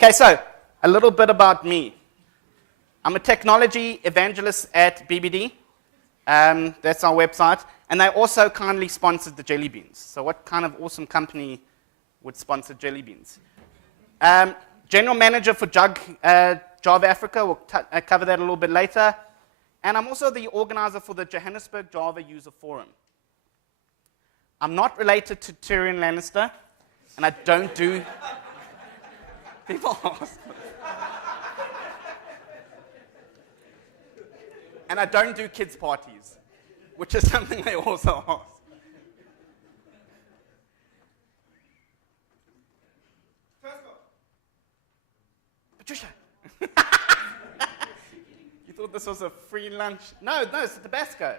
Okay, so a little bit about me. I'm a technology evangelist at BBD. That's our website. And they also kindly sponsored the Jelly Beans. So what kind of awesome company would sponsor Jelly Beans? General manager for Java Africa. We'll cover that a little bit later. And I'm also the organizer for the Johannesburg Java User Forum. I'm not related to Tyrion Lannister, and I don't do... People ask. And I don't do kids' parties, which is something they also ask. First one. Patricia. You thought this was a free lunch? No, it's a Tabasco.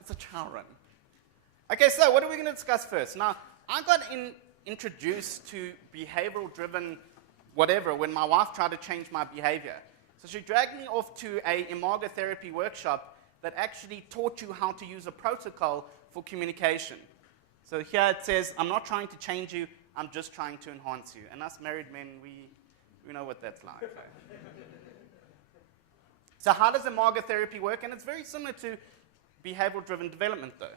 It's a chow run. Okay, so what are we going to discuss first? Now, I got introduced to behavioral-driven whatever when my wife tried to change my behavior. So she dragged me off to a imago therapy workshop that actually taught you how to use a protocol for communication. So here it says, I'm not trying to change you, I'm just trying to enhance you. And us married men, we know what that's like. Right? So how does imago therapy work? And it's very similar to behavioral-driven development, though.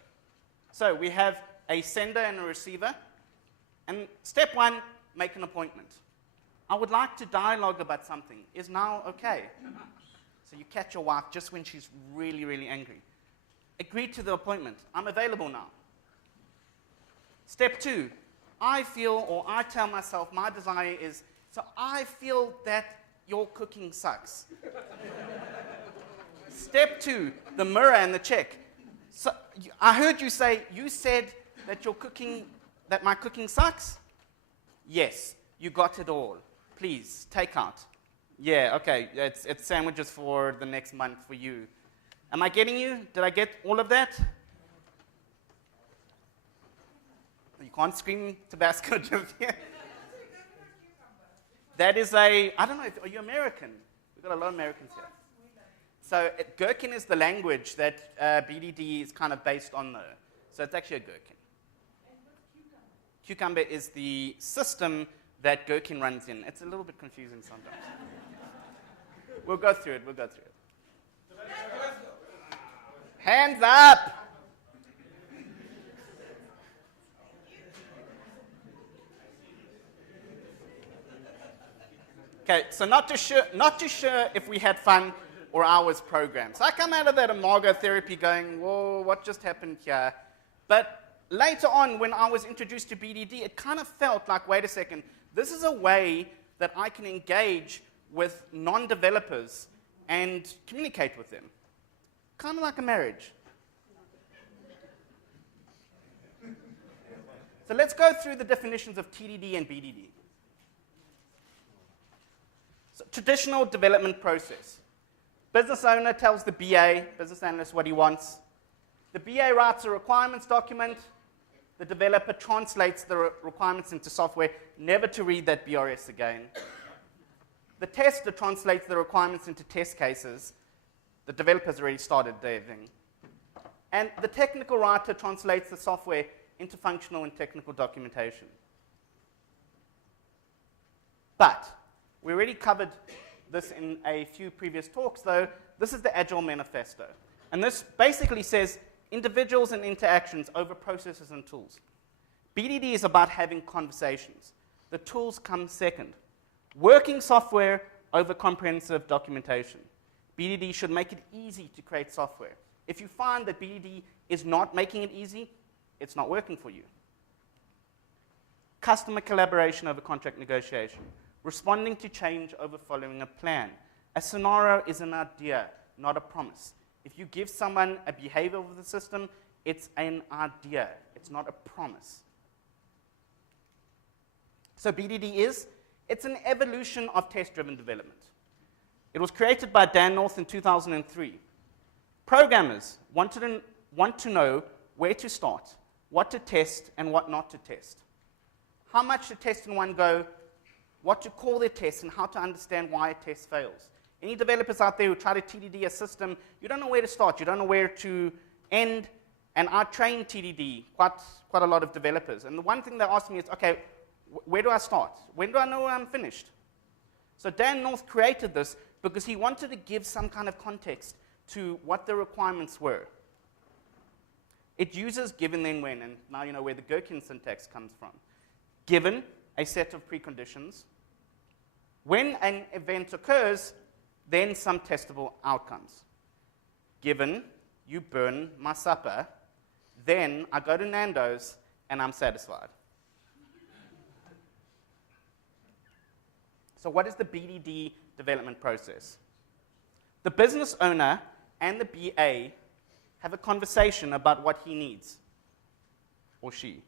So we have a sender and a receiver. And step one, make an appointment. I would like to dialogue about something. Is now okay? So you catch your wife just when she's really, really angry. Agree to the appointment. I'm available now. Step two, I feel or I tell myself my desire is, so I feel that your cooking sucks. Step two, the mirror and the check. So I heard you say, you said that that my cooking sucks? Yes, you got it all. Please, take out. Yeah, okay, it's sandwiches for the next month for you. Am I getting you? Did I get all of that? You can't scream Tabasco just yet. That is I don't know, are you American? We've got a lot of Americans here. So gherkin is the language that BDD is kind of based on, though. So it's actually a gherkin. And what's cucumber? Cucumber is the system that gherkin runs in. It's a little bit confusing sometimes. We'll go through it. Hands up! Okay, so not too sure if we had fun or I was programmed. So I come out of that imago therapy going, whoa, what just happened here? But later on, when I was introduced to BDD, it kind of felt like, wait a second, this is a way that I can engage with non-developers and communicate with them. Kind of like a marriage. So let's go through the definitions of TDD and BDD. So, traditional development process. Business owner tells the BA, business analyst, what he wants. The BA writes a requirements document. The developer translates the requirements into software, never to read that BRS again. The tester translates the requirements into test cases. The developer's already started their thing. And the technical writer translates the software into functional and technical documentation. But we already covered this in a few previous talks, though. This is the Agile Manifesto. And this basically says individuals and interactions over processes and tools. BDD is about having conversations. The tools come second. Working software over comprehensive documentation. BDD should make it easy to create software. If you find that BDD is not making it easy, it's not working for you. Customer collaboration over contract negotiation. Responding to change over following a plan. A scenario is an idea, not a promise. If you give someone a behavior of the system, it's an idea. It's not a promise. So BDD it's an evolution of test-driven development. It was created by Dan North in 2003. Programmers want to know where to start, what to test, and what not to test. How much to test in one go, what to call their tests, and how to understand why a test fails. Any developers out there who try to TDD a system, you don't know where to start, you don't know where to end, and I train TDD quite a lot of developers. And the one thing they ask me is, okay, Where do I start? When do I know I'm finished? So Dan North created this because he wanted to give some kind of context to what the requirements were. It uses given then when, and now you know where the Gherkin syntax comes from. Given a set of preconditions, when an event occurs, then some testable outcomes. Given you burn my supper, then I go to Nando's and I'm satisfied. So what is the BDD development process? The business owner and the BA have a conversation about what he needs, or she.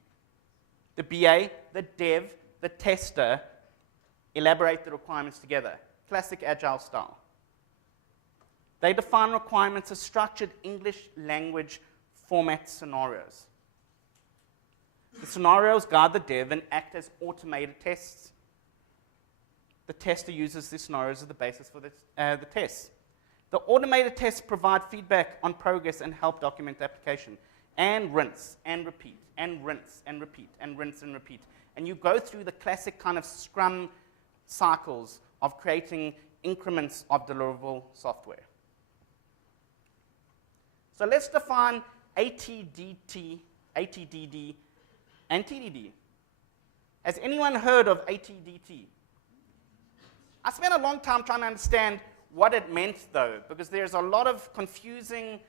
The BA, the dev, the tester, elaborate the requirements together. Classic Agile style. They define requirements as structured English language format scenarios. The scenarios guide the dev and act as automated tests. The tester uses these scenarios as the basis for the tests. The automated tests provide feedback on progress and help document the application. And rinse, and repeat, and rinse, and repeat, and rinse, and repeat. And you go through the classic kind of Scrum cycles of creating increments of deliverable software. So let's define ATDD, and TDD. Has anyone heard of ATDT? I spent a long time trying to understand what it meant, though, because there's a lot of confusing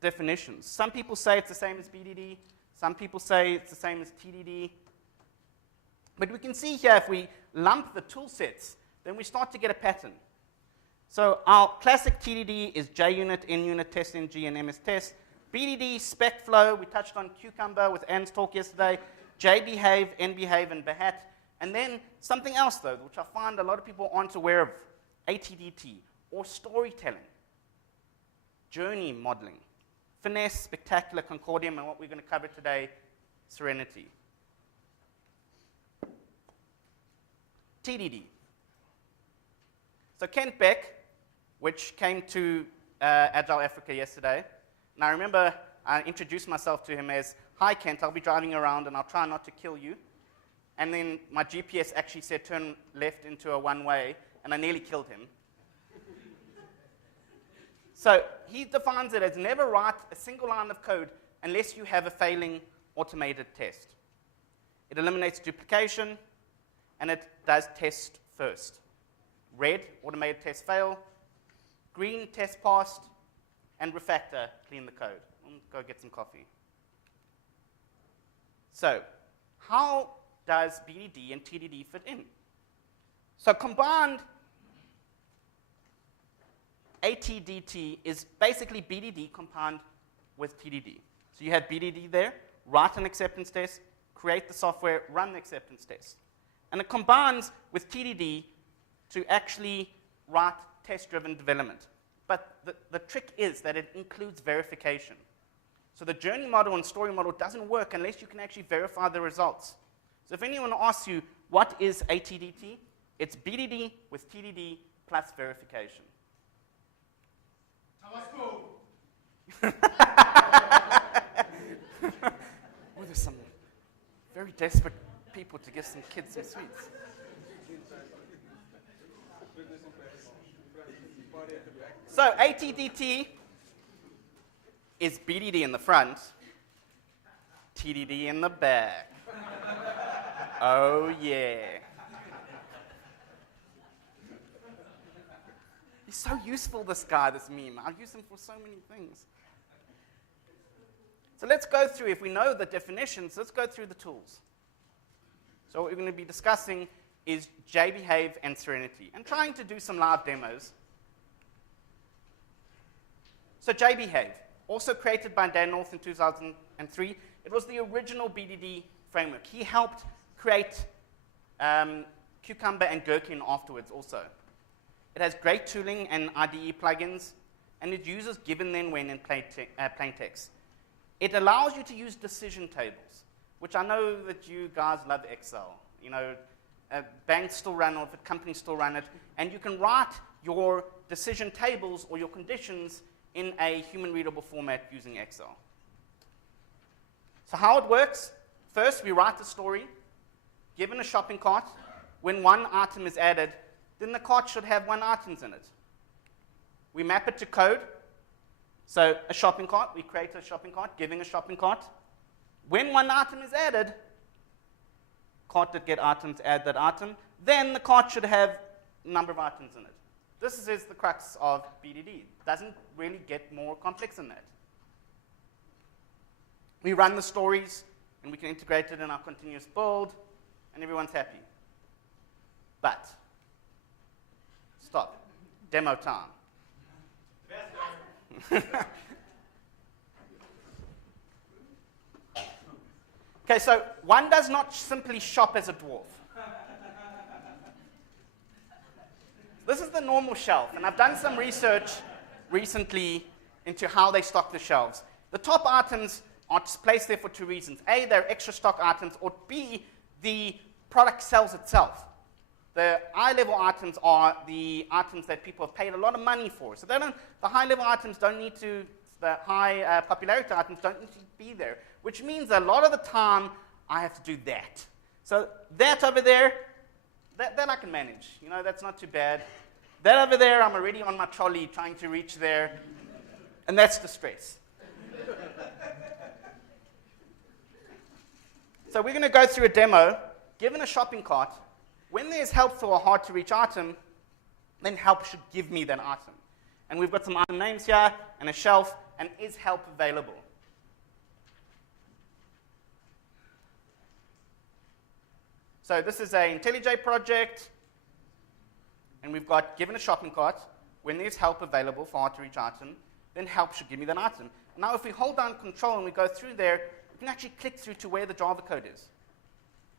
definitions. Some people say it's the same as BDD. Some people say it's the same as TDD. But we can see here, if we lump the tool sets, then we start to get a pattern. So our classic TDD is JUnit, NUnit, TestNG, and MS-Test. BDD, spec flow, we touched on Cucumber with Anne's talk yesterday. JBehave, NBehave, and Behat. And then something else, though, which I find a lot of people aren't aware of, ATDT, or storytelling, journey modeling, finesse, spectacular, concordium, and what we're going to cover today, serenity. TDD. So Kent Beck, which came to Agile Africa yesterday, and I remember I introduced myself to him as, "Hi Kent, I'll be driving around and I'll try not to kill you." And then my GPS actually said turn left into a one-way, and I nearly killed him. So he defines it as never write a single line of code unless you have a failing automated test. It eliminates duplication, and it does test first. Red, automated test fail. Green, test passed. And refactor, clean the code. I'll go get some coffee. So how does BDD and TDD fit in? So combined, ATDT is basically BDD combined with TDD. So you have BDD there, write an acceptance test, create the software, run the acceptance test. And it combines with TDD to actually write test-driven development. But the trick is that it includes verification. So the journey model and story model doesn't work unless you can actually verify the results. So if anyone asks you, what is ATDT? It's BDD with TDD plus verification. Tabasco! Oh, there's some very desperate people to give some kids some sweets. So ATDT is BDD in the front, TDD in the back. Oh, yeah. He's so useful, this guy, this meme. I use him for so many things. So let's go through, if we know the definitions, let's go through the tools. So what we're going to be discussing is JBehave and Serenity, and trying to do some live demos. So JBehave, also created by Dan North in 2003. It was the original BDD framework. He helped create Cucumber and Gherkin afterwards also. It has great tooling and IDE plugins, and it uses given, then, when, and plain text. It allows you to use decision tables, which I know that you guys love Excel. You know, banks still run it, companies still run it, and you can write your decision tables or your conditions in a human-readable format using Excel. So how it works, first we write the story, given a shopping cart, when one item is added, then the cart should have 1 item in it. We map it to code. So a shopping cart, we create a shopping cart, giving a shopping cart. When 1 item is added, cart that get items, add that item, then the cart should have a number of items in it. This is the crux of BDD. It doesn't really get more complex than that. We run the stories, and we can integrate it in our continuous build, and everyone's happy. But, stop. Demo time. Okay, so one does not simply shop as a dwarf. This is the normal shelf, and I've done some research recently into how they stock the shelves. The top items are placed there for 2 reasons. A, they're extra stock items, or B, the product sells itself. The eye-level items are the items that people have paid a lot of money for. So the high-level items don't need to, the high popularity items don't need to be there, which means a lot of the time I have to do that. So that over there, that I can manage. You know, that's not too bad. That over there, I'm already on my trolley trying to reach there, and that's the stress. So we're going to go through a demo. Given a shopping cart, when there's help for a hard-to-reach item, then help should give me that item. And we've got some item names here, and a shelf, and is help available? So this is an IntelliJ project, and we've got given a shopping cart, when there's help available for hard-to-reach item, then help should give me that item. Now if we hold down control and we go through there, we can actually click through to where the Java code is.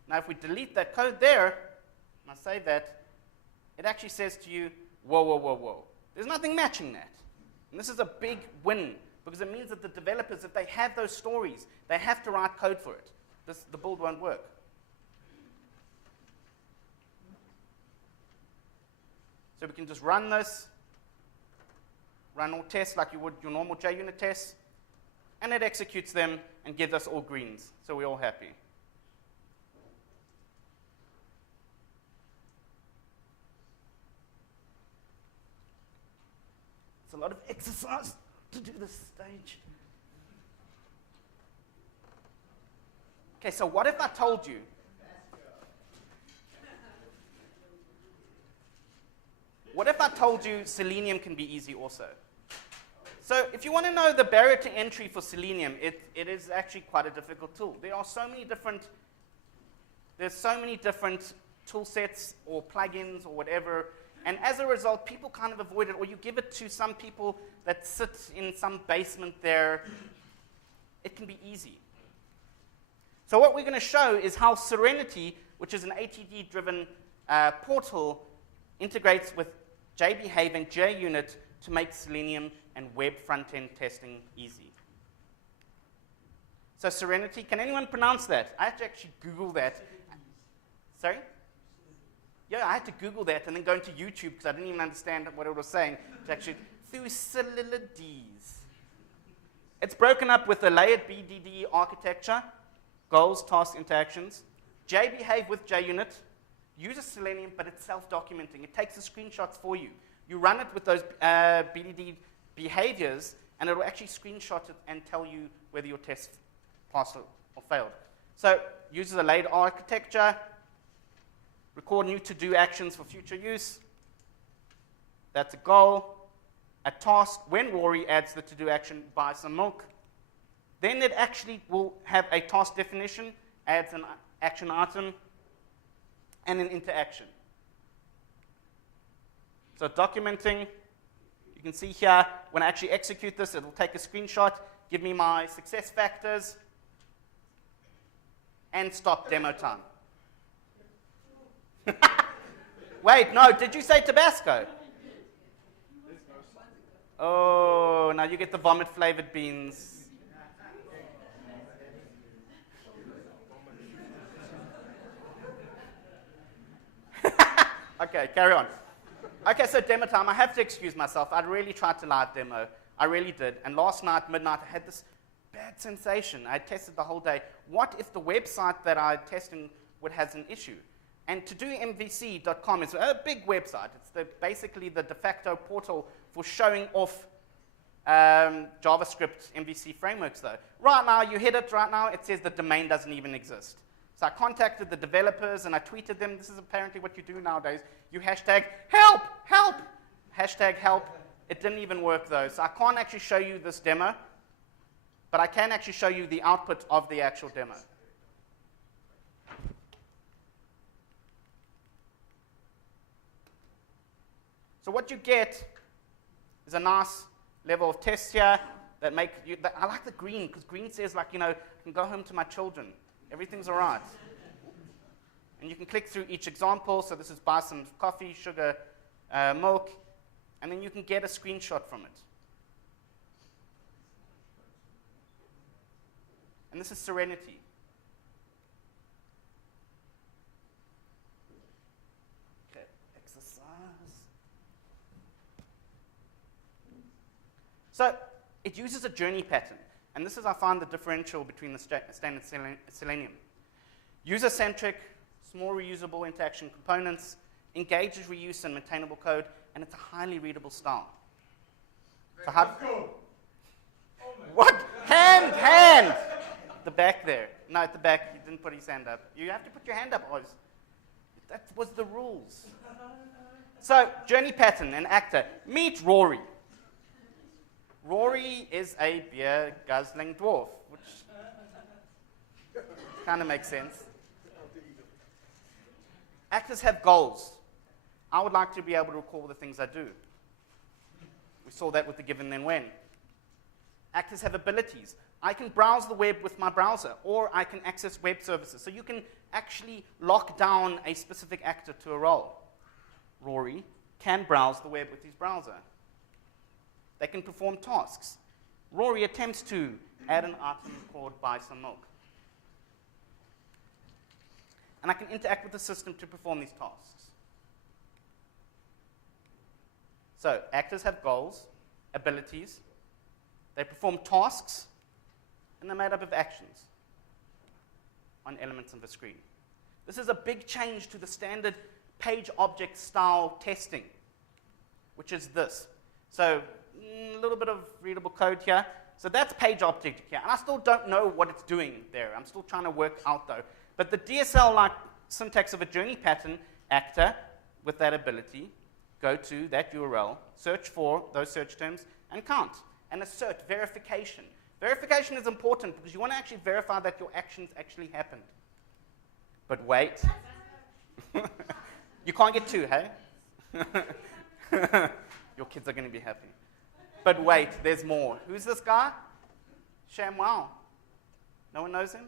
Now if we delete that code there, and I save that, it actually says to you, whoa, whoa, whoa, whoa. There's nothing matching that. And this is a big win, because it means that the developers, if they have those stories, they have to write code for it. The build won't work. So we can just run this, run all tests like you would your normal JUnit tests, and it executes them and gives us all greens, so we're all happy. It's a lot of exercise to do this stage. Okay, so what if I told you Selenium can be easy also? So if you want to know the barrier to entry for Selenium, it is actually quite a difficult tool. There's so many different tool sets or plugins or whatever, and as a result, people kind of avoid it, or you give it to some people that sit in some basement there. It can be easy. So what we're going to show is how Serenity, which is an ATD-driven portal, integrates with JBehave and JUnit to make Selenium and web front-end testing easy. So Serenity, can anyone pronounce that? I had to actually Google that. Sorry? Yeah, I had to Google that and then go into YouTube because I didn't even understand what it was saying. It's actually Thucydides. It's broken up with a layered BDD architecture, goals, tasks, interactions. JBehave with JUnit uses Selenium, but it's self-documenting. It takes the screenshots for you. You run it with those BDD behaviors, and it will actually screenshot it and tell you whether your test passed or failed. So uses a layered architecture, record new to-do actions for future use. That's a goal. A task, when Rory adds the to-do action, buy some milk. Then it actually will have a task definition, adds an action item, and an interaction. So documenting, you can see here, when I actually execute this, it will take a screenshot, give me my success factors, and stop demo time. Wait, no, did you say Tabasco? Oh, now you get the vomit-flavored beans. Okay, carry on. Okay, so demo time. I have to excuse myself. I really tried to live demo. I really did. And last night, midnight, I had this bad sensation. I tested the whole day. What if the website that I tested what has an issue. And todomvc.com is a big website. It's basically the de facto portal for showing off JavaScript MVC frameworks, though. Right now, you hit it right now, it says the domain doesn't even exist. So I contacted the developers and I tweeted them. This is apparently what you do nowadays. You hashtag help, help, hashtag help. It didn't even work, though. So I can't actually show you this demo, but I can actually show you the output of the actual demo. So what you get is a nice level of tests here that make you, I like the green, because green says, like, I can go home to my children. Everything's all right. And you can click through each example. So this is buy some coffee, sugar, milk, and then you can get a screenshot from it. And this is Serenity. Okay, exercise. So it uses a journey pattern. And this is, I find, the differential between the standard Selenium. User-centric, small reusable interaction components, engages reuse and maintainable code, and it's a highly readable style. So how, what? Hand! The back there. No, at the back, he didn't put his hand up. You have to put your hand up, Oz. That was the rules. So, journey pattern and actor. Meet Rory. Rory is a beer-guzzling dwarf, which kind of makes sense. Actors have goals. I would like to be able to recall the things I do. We saw that with the given then when. Actors have abilities. I can browse the web with my browser, or I can access web services. So you can actually lock down a specific actor to a role. Rory can browse the web with his browser. They can perform tasks. Rory attempts to add an item called buy some milk. And I can interact with the system to perform these tasks. So actors have goals, abilities. They perform tasks, and they're made up of actions on elements of the screen. This is a big change to the standard page object style testing, which is this. So a little bit of readable code here. So that's page object here. And I still don't know what it's doing there. I'm still trying to work out, though. But the DSL-like syntax of a journey pattern actor with that ability, go to that URL, search for those search terms, and count. And assert verification. Verification is important because you want to actually verify that your actions actually happened. But wait. You can't get two, hey? Your kids are going to be happy. But wait, there's more. Who's this guy? ShamWow. No one knows him?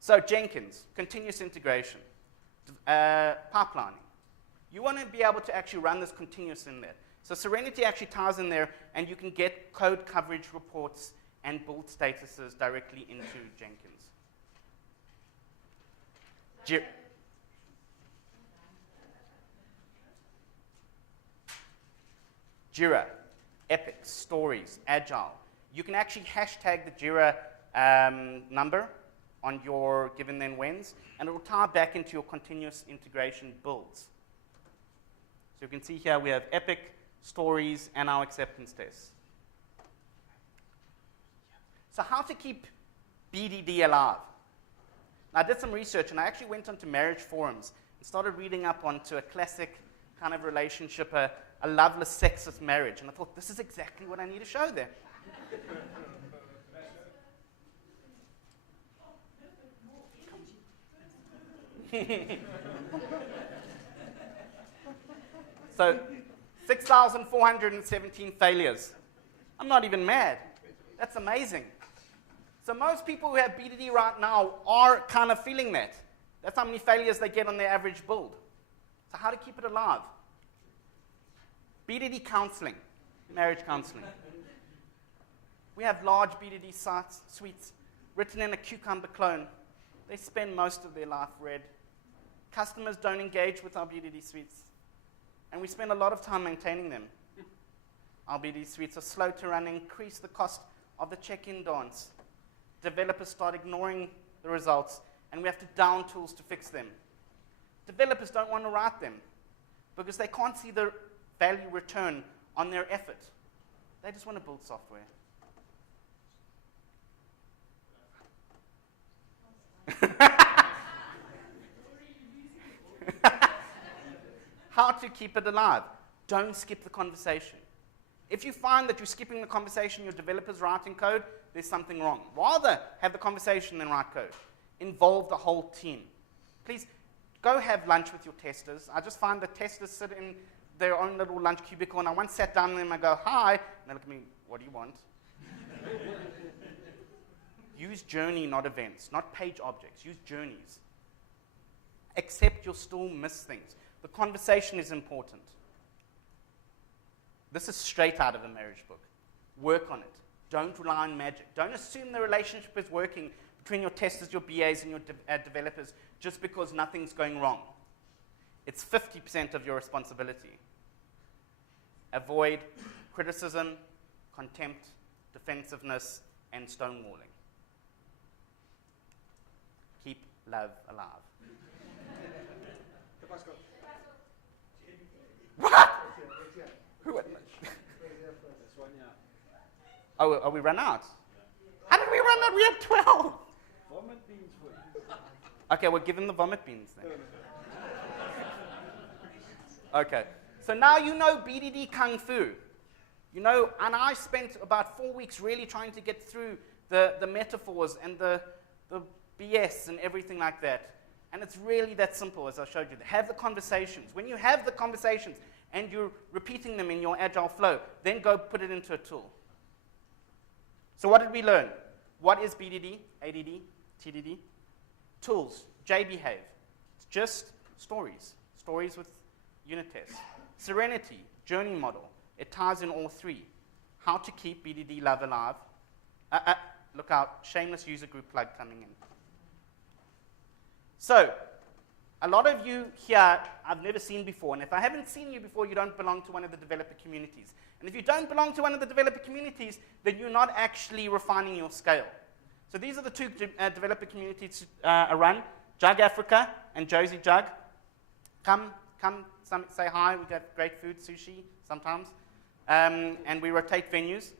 So Jenkins, continuous integration, pipelining. You want to be able to actually run this continuous in there. So Serenity actually ties in there, and you can get code coverage reports and build statuses directly into Jenkins. Jira, Epic, Stories, Agile. You can actually hashtag the Jira number on your given then whens, and it will tie back into your continuous integration builds. So you can see here we have Epic, Stories, and our acceptance tests. So how to keep BDD alive? Now, I did some research, and I actually went onto marriage forums and started reading up onto a classic kind of relationship, a loveless, sexless marriage. And I thought, this is exactly what I need to show them. So, 6,417 failures. I'm not even mad. That's amazing. So most people who have BDD right now are kind of feeling that. That's how many failures they get on their average build. So how to keep it alive? BDD counseling, marriage counseling. We have large BDD suites written in a Cucumber clone. They spend most of their life red. Customers don't engage with our BDD suites, and we spend a lot of time maintaining them. Our BDD suites are slow to run and increase the cost of the check-in dance. developers start ignoring the results, and we have to down tools to fix them. Developers don't want to write them because they can't see the value return on their effort. They just want to build software. How to keep it alive. Don't skip the conversation. If you find that you're skipping the conversation, your developer's writing code, there's something wrong. Rather have the conversation than write code. Involve the whole team. Please go have lunch with your testers. I just find that testers sit in their own little lunch cubicle, and I once sat down with them and I go, hi, and they look at me, what do you want? Use journey, not events, not page objects. Use journeys. Accept you'll still miss things. The conversation is important. This is straight out of a marriage book. Work on it. Don't rely on magic. Don't assume the relationship is working between your testers, your BAs, and your developers just because nothing's going wrong. It's 50% of your responsibility. Avoid criticism, contempt, defensiveness, and stonewalling. Keep love alive. What? Oh, we ran out? How did we run out? We had 12. Vomit beans for you. Okay, we'll give him the vomit beans then. Okay, so now you know BDD Kung Fu. You know, and I spent about 4 weeks really trying to get through the metaphors and the BS and everything like that. And it's really that simple, as I showed you. Have the conversations. When you have the conversations and you're repeating them in your Agile flow, then go put it into a tool. So what did we learn? What is BDD, ADD, TDD? Tools, JBehave. It's just stories. Stories with unit tests. Serenity, journey model. It ties in all three. How to keep BDD love alive. Look out, shameless user group plug coming in. So, a lot of you here I've never seen before, and if I haven't seen you before, you don't belong to one of the developer communities. And if you don't belong to one of the developer communities, then you're not actually refining your scale. So these are the two developer communities run, Jug Africa and Josie Jug. Come, say hi. We got great food, sushi sometimes, and we rotate venues.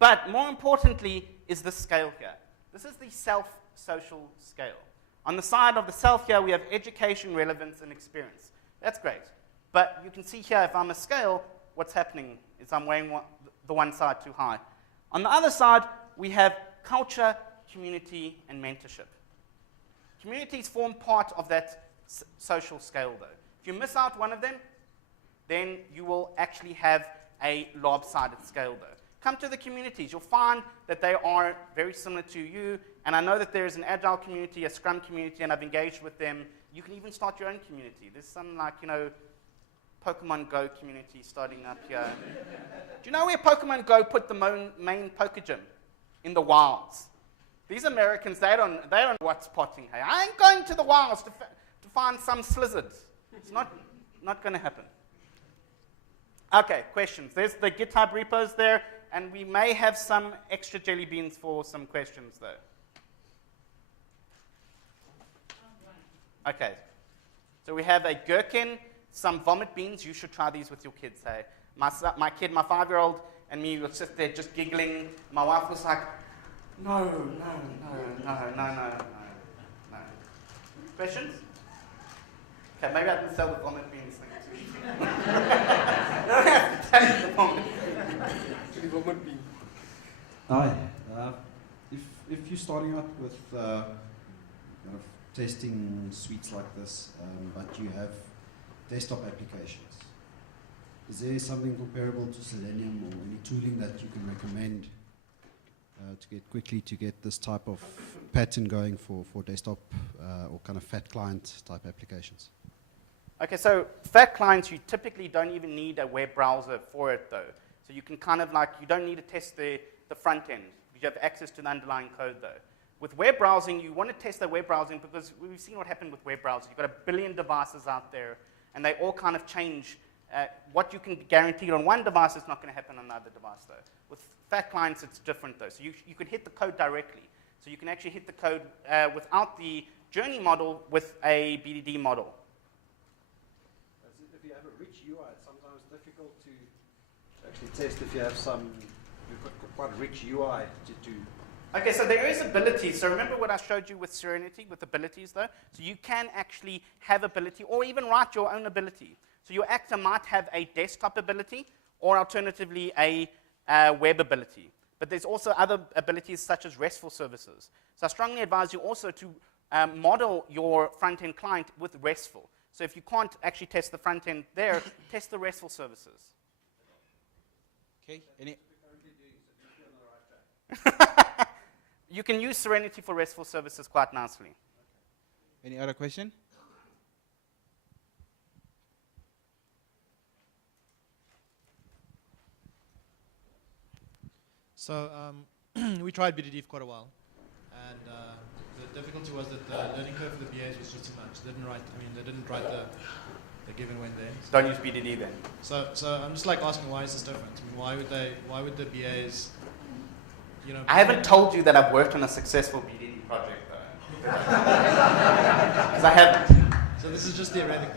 But more importantly is the scale here. This is the self-social scale. On the side of the self here, we have education, relevance, and experience. That's great. But you can see here, if I'm a scale, what's happening is I'm weighing the one side too high. On the other side, we have culture, community, and mentorship. Communities form part of that social scale, though. If you miss out one of them, then you will actually have a lopsided scale, though. Come to the communities. You'll find that they are very similar to you. And I know that there is an Agile community, a Scrum community, and I've engaged with them. You can even start your own community. There's some, like, Pokemon Go community starting up here. Do you know where Pokemon Go put the main poker gym? In the wilds. These Americans, they don't know what's potting. Hey, I ain't going to the wilds to find some slizzard. It's not going to happen. Okay, questions. There's the GitHub repos there, and we may have some extra jelly beans for some questions, though. Okay, so we have a gherkin, some vomit beans. You should try these with your kids, hey? My kid, my 5-year-old, and me would sit there just giggling. My wife was like, no. Questions? Okay, maybe I can sell the vomit beans thing too. I don't have to take the vomit beans. Hi. If you're starting out with kind of testing suites like this, but you have desktop applications, is there something comparable to Selenium or any tooling that you can recommend to get this type of pattern going for desktop or kind of fat client type applications? Okay, so fat clients, you typically don't even need a web browser for it, though. So you can kind of you don't need to test the front end. You have access to the underlying code, though. With web browsing, you want to test the web browsing because we've seen what happened with web browsers. You've got 1 billion devices out there, and they all kind of change. What you can guarantee on one device is not going to happen on the other device, though. With fat clients, it's different, though. So you could hit the code directly. So you can actually hit the code without the journey model with a BDD model. If you have a rich UI, it's sometimes difficult to actually test if you have you've got quite a rich UI to do. Okay, so there is ability. So remember what I showed you with Serenity, with abilities though? So you can actually have ability or even write your own ability. So your actor might have a desktop ability or alternatively a web ability. But there's also other abilities such as RESTful services. So I strongly advise you also to model your front-end client with RESTful. So if you can't actually test the front-end there, test the RESTful services. Okay, any? You can use Serenity for RESTful services quite nicely. Any other question? So we tried BDD for quite a while, and the difficulty was that the learning curve for the BAs was just too much. They didn't write the give and win there. Don't use BDD then. So I'm just like asking, why is this different? I mean, why would the BAs, you know? I haven't told you that I've worked on a successful BDD project though. Because I haven't. So this is just theoretical.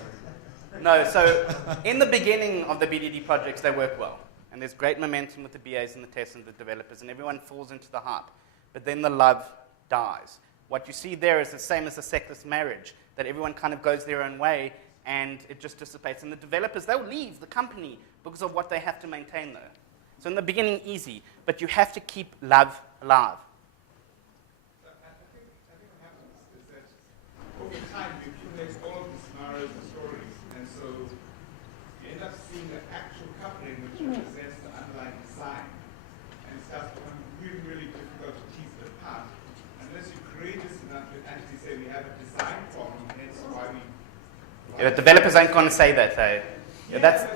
No, so in the beginning of the BDD projects, they work well. And there's great momentum with the BAs and the testers and the developers, and everyone falls into the hype. But then the love dies. What you see there is the same as a sexless marriage, that everyone kind of goes their own way, and it just dissipates. And the developers, they'll leave the company because of what they have to maintain, though. So in the beginning, easy, but you have to keep love alive. I think what happens is that over time you accumulate all of the scenarios and stories, and so you end up seeing the actual coupling which represents the underlying design, and it starts becoming really, really difficult to tease it apart unless you courageous enough to actually say we have a design problem, and hence why we. Yeah, the developers aren't going to say that, though. Yeah, that's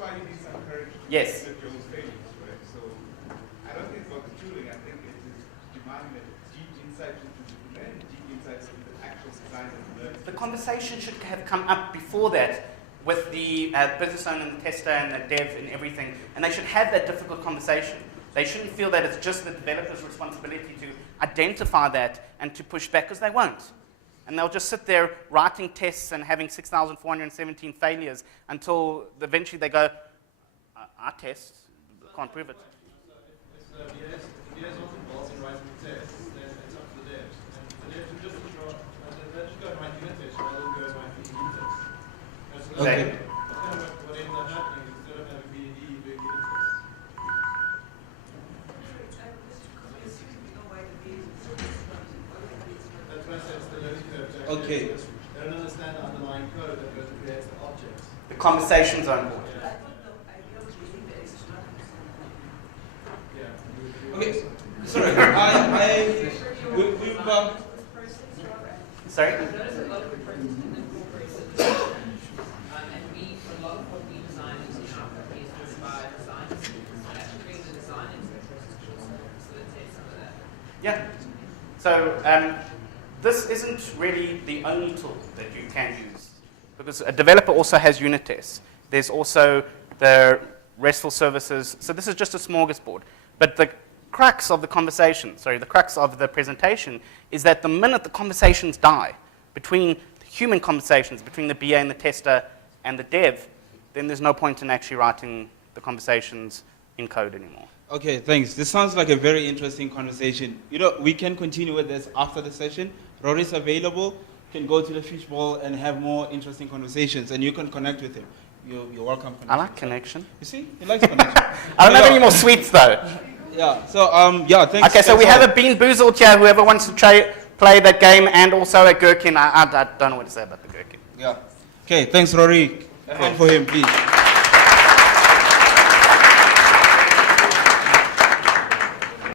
why you need some courage to yes. admit your own failures, right? So I don't think it's about the tooling. I think it is demanding that deep insight into the domain, deep insights into the actual design of the learning. The conversation should have come up before that with the business owner and the tester and the dev and everything, and they should have that difficult conversation. They shouldn't feel that it's just the developer's responsibility to identify that and to push back, because they won't. And they'll just sit there writing tests and having 6,417 failures until eventually they go, I test, can't prove it. So if the BAs aren't involved in writing the tests, then it's up to the devs. And the devs will just go and write unit tests rather than go and write BDD tests. And so Okay. that's kind of what ends up happening is instead of having BDD, you do unit tests. That's why I said it's the learning curve. Okay. They don't understand the underlying code that goes to create the objects. The conversations are important. Yeah. Okay. Sorry, we've Sorry? And a lot of what we design is driven by design. And actually bring the design into the process to facilitate some of that. Yeah. So this isn't really the only tool that you can use, because a developer also has unit tests. There's also the RESTful services. So this is just a smorgasbord. But the crux of the conversation, the crux of the presentation is that the minute the conversations die between the human conversations, between the BA and the tester and the dev, then there's no point in actually writing the conversations in code anymore. Okay, thanks. This sounds like a very interesting conversation. You know, we can continue with this after the session. Rory's available. You can go to the fishbowl and have more interesting conversations, and you can connect with him. You're welcome. I like connection. You see? He likes connection. I don't have any more sweets, though. Yeah, so, yeah, thanks. Okay, so we have a Bean Boozled here, whoever wants to play that game, and also a gherkin. I don't know what to say about the gherkin. Yeah. Okay, thanks, Rory. Clap for him, please.